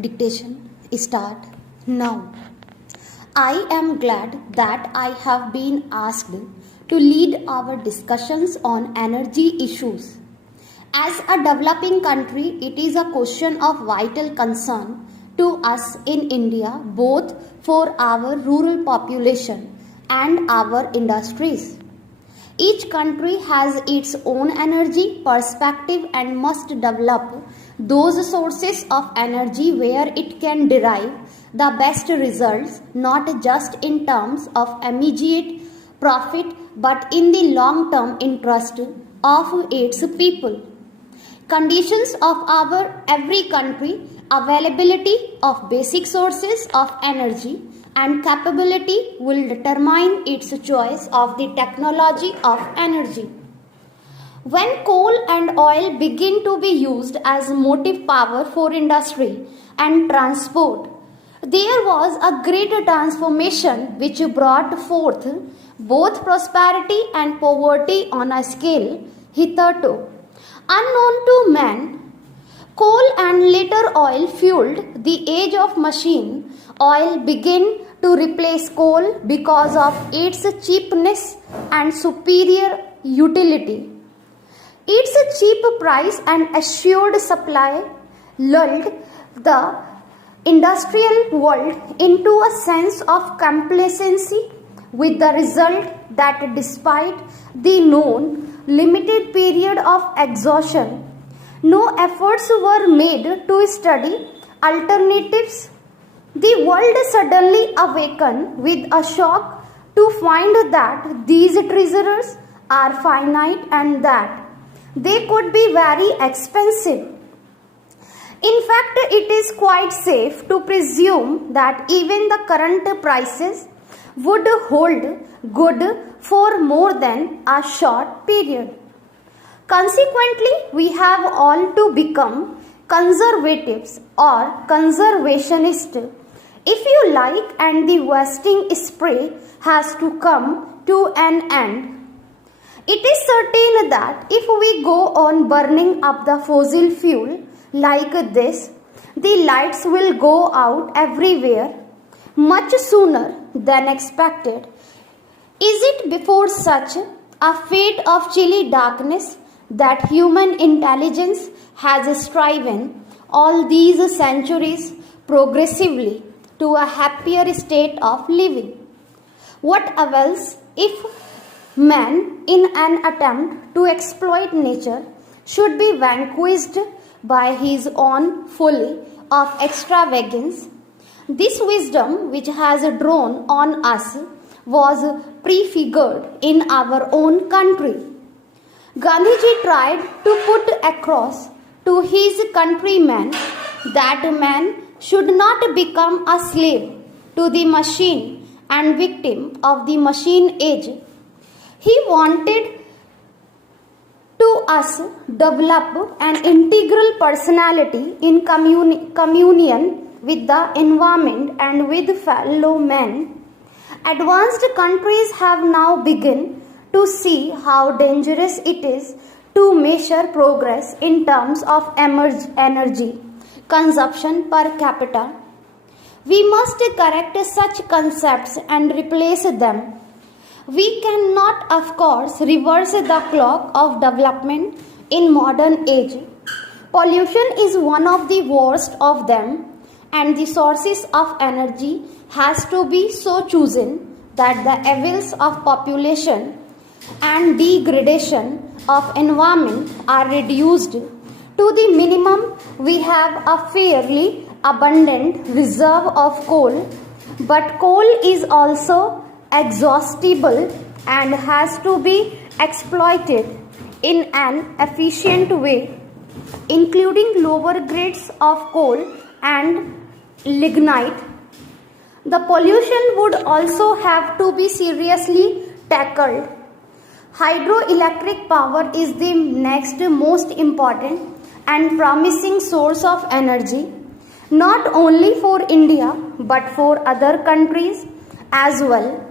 Dictation start now. I am glad that I have been asked to lead our discussions on energy issues. As a developing country, it is a question of vital concern to us in India, both for our rural population and our industries. Each country has its own energy perspective and must develop those sources of energy where it can derive the best results, not just in terms of immediate profit but in the long term interest of its people. Conditions of our every country, availability of basic sources of energy and capability will determine its choice of the technology of energy. When coal and oil begin to be used as motive power for industry and transport, there was a great transformation which brought forth both prosperity and poverty on a scale hitherto unknown to man. Coal and later oil fueled the age of machine. Oil began to replace coal because of its cheapness and superior utility. Its cheap price and assured supply lulled the industrial world into a sense of complacency, with the result that despite the known limited period of exhaustion, no efforts were made to study alternatives. The world suddenly awakened with a shock to find that these treasures are finite and that they could be very expensive. In fact, it is quite safe to presume that even the current prices would hold good for more than a short period. Consequently, we have all to become conservatives or conservationists, if you like, and the wasting spree has to come to an end. It is certain that if we go on burning up the fossil fuel like this, the lights will go out everywhere much sooner than expected. Is it before such a fate of chilly darkness that human intelligence has striven all these centuries progressively to a happier state of living? What avails if man, in an attempt to exploit nature, should be vanquished by his own folly of extravagance? This wisdom which has drawn on us was prefigured in our own country. Gandhiji tried to put across to his countrymen that man should not become a slave to the machine and victim of the machine age. He wanted to us develop an integral personality in communion with the environment and with fellow men. Advanced countries have now begun to see how dangerous it is to measure progress in terms of energy consumption per capita. We must correct such concepts and replace them. We cannot, of course, reverse the clock of development in modern age. Pollution is one of the worst of them, and the sources of energy has to be so chosen that the evils of population and degradation of environment are reduced to the minimum. We have a fairly abundant reserve of coal, but coal is also exhaustible and has to be exploited in an efficient way, including lower grades of coal and lignite. The pollution would also have to be seriously tackled. Hydroelectric power is the next most important and promising source of energy, not only for India but for other countries as well.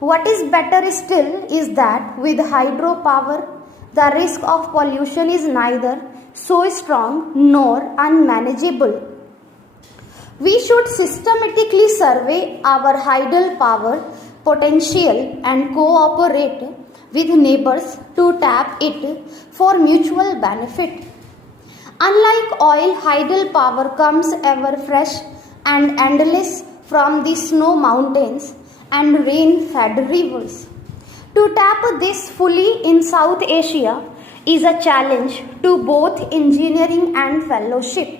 What is better still is that with hydropower, the risk of pollution is neither so strong nor unmanageable. We should systematically survey our hydel power potential and cooperate with neighbors to tap it for mutual benefit. Unlike oil, hydel power comes ever fresh and endless from the snow mountains and rain-fed rivers. To tap this fully in South Asia is a challenge to both engineering and fellowship.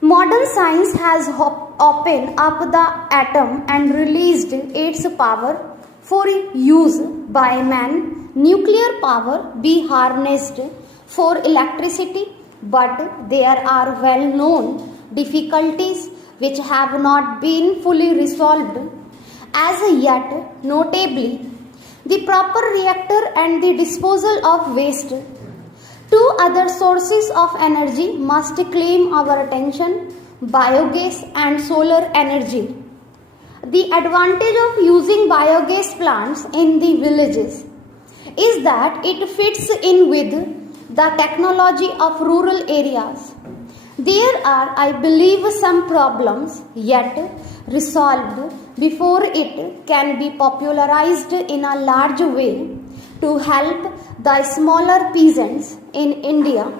Modern science has opened up the atom and released its power for use by man. Nuclear power be harnessed for electricity, but there are well known difficulties which have not been fully resolved as yet, notably the proper reactor and the disposal of waste. Two other sources of energy must claim our attention: biogas and solar energy. The advantage of using biogas plants in the villages is that it fits in with the technology of rural areas. There are, I believe, some problems yet resolved before it can be popularized in a large way to help the smaller peasants in India.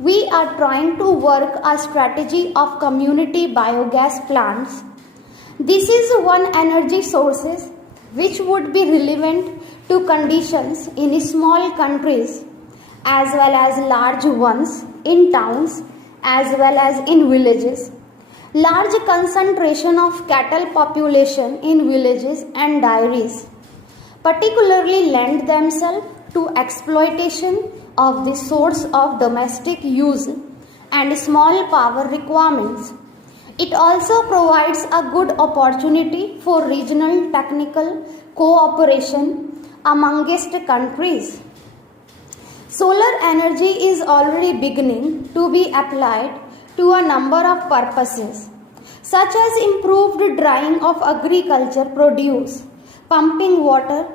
We are trying to work a strategy of community biogas plants. This is one energy source which would be relevant to conditions in small countries as well as large ones in towns as well as in villages. Large concentration of cattle population in villages and dairies particularly lend themselves to exploitation of the source of domestic use and small power requirements. It also provides a good opportunity for regional technical cooperation amongst countries. Solar energy is already beginning to be applied to a number of purposes, such as improved drying of agriculture produce, pumping water,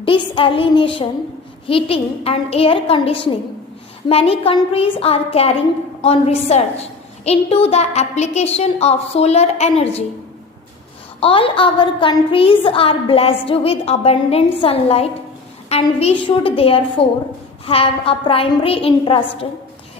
desalination, heating and air conditioning. Many countries are carrying on research into the application of solar energy. All our countries are blessed with abundant sunlight, and we should therefore have a primary interest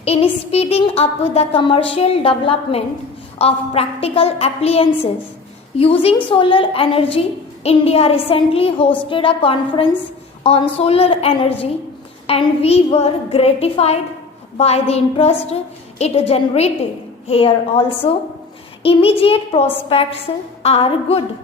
in speeding up the commercial development of practical appliances using solar energy. India recently hosted a conference on solar energy, and we were gratified by the interest it generated. Here also, immediate prospects are good.